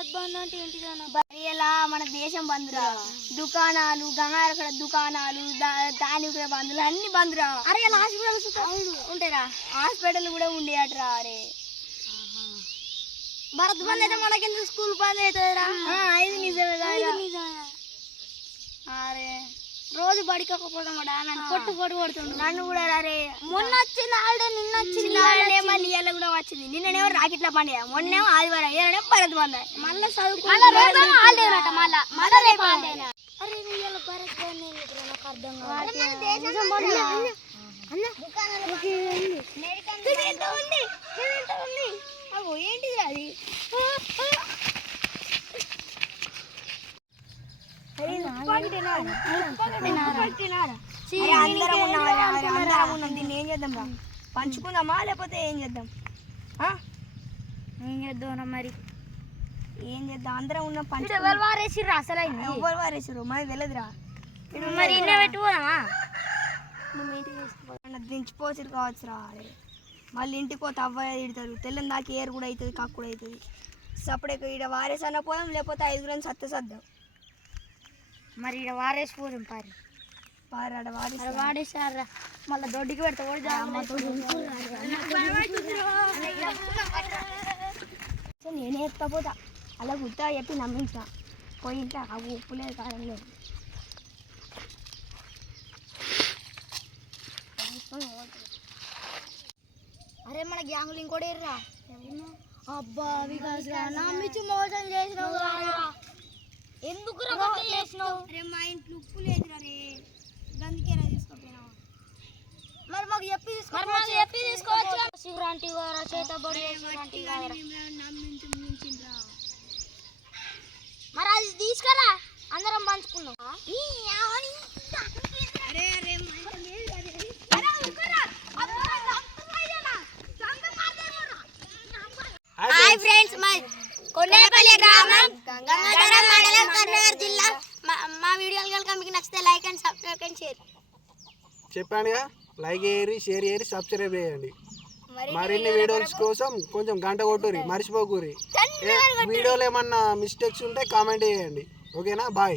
భారత్ బంద్ అంటే మన దేశం దుకాణాలు గంగారకడ దుకాణాలు దాని బంధులు అన్ని బంధురా అరే ఇలా హాస్పిటల్ ఉంటారా హాస్పిటల్ కూడా ఉండేయట్రా అరే. భారత్ బంద్ అయితే మనకి స్కూల్ బంద్ అవుతుంది ఇది నిజమే. అరే. రోజు బడికోకపోతాం కూడా నన్ను కొట్టు కొట్టు కొడుతుండు. నన్ను కూడా అరే మొన్న వచ్చింది హాలిడే నిన్న వచ్చింది మళ్ళీ ఇవాళ కూడా వచ్చింది. నిన్ననేమో రాకెట్ల పండుగ. మొన్నేమో ఆదివారం ఏమో భరత్ బంద్ మళ్ళీ చదువు హాలిడే అట మళ్ళా. మళ్ళీ రేపు హాలిడే అరే ఇవాళ భరత్ బంద్ ఎందుకురా? నాకు అర్థం కాదు. ఉంది. ఉంది. అగో ఏంటిది అది? అందరం ఉన్నాం అందరం ఉన్నాం. దీన్ని ఏం చేద్దాం రా? పంచుకుందామా లేకపోతే ఏం చేద్దాం? ఆ? ఏం చేద్దాం మరి? ఏం చేద్దాం? అందరం ఉన్నాం పంచు ఎవరు వారేసిర్రు అసలు ఎవరు వారేసారు మనకి తెలియదురా మరి ఇన్నే పెట్టుకోదామా దించిపోతురు కావచ్చు రా మళ్ళీ ఇంటికి పోతే అవ్వయ్య తిడతారు. తెల్లని దాకా ఏరు కూడా అవుతుంది కక్కు కూడా అవుతుంది. సప్పుడే ఇక్కడ వారేసన్న పోదాం లేకపోతే ఐదుగురం సత్త సర్దాం మరి ఇక్కడ వారేసిపోదాం పారి. వారాడ వారేసి వాడేసారా మళ్ళీ దొడ్డికి పెడతా కూడా నేనే ఎత్తపోతా అలా గుర్తా చెప్పి నమ్మించా. పోయి ఇంట్లో ఆ ఉప్పు లేదు కారం లేదు. అరే మన గ్యాంగులు ఇంకోటి ఎర్రా అబ్బా వికాస్ నమ్మించి మోసం చేసినావు ఎందుకు మా ఇంట్లో ఉప్పు లేదురా రే. అందుకే తీసుకోపోయినా మరి మాకు చెప్పి మరి మాకు చెప్పి తీసుకోవచ్చు గారా చేతబడి మరి అది తీసుకురా. అందరం పంచుకున్నాం అరే అరే మా ఇంట్లో లేదు అరే హాయ్ ఫ్రెండ్స్ మై కొండపల్లి గ్రామం గంగాధరం మండలం కర్నూలు జిల్లా. మా- వీడియోలు కనుక మీకు నచ్చితే like and subscribe and share. చెప్పానుగా లైక్ చేయరి షేర్ చేయరి సబ్స్క్రైబ్ చేయండి. మరిన్ని వీడియోస్ కోసం కొంచెం గంట కొట్టురి మర్చిపోకూరి వీడియోలో ఏమన్నా మిస్టేక్స్ ఉంటే కామెంట్ చేయండి. ఓకేనా? బాయ్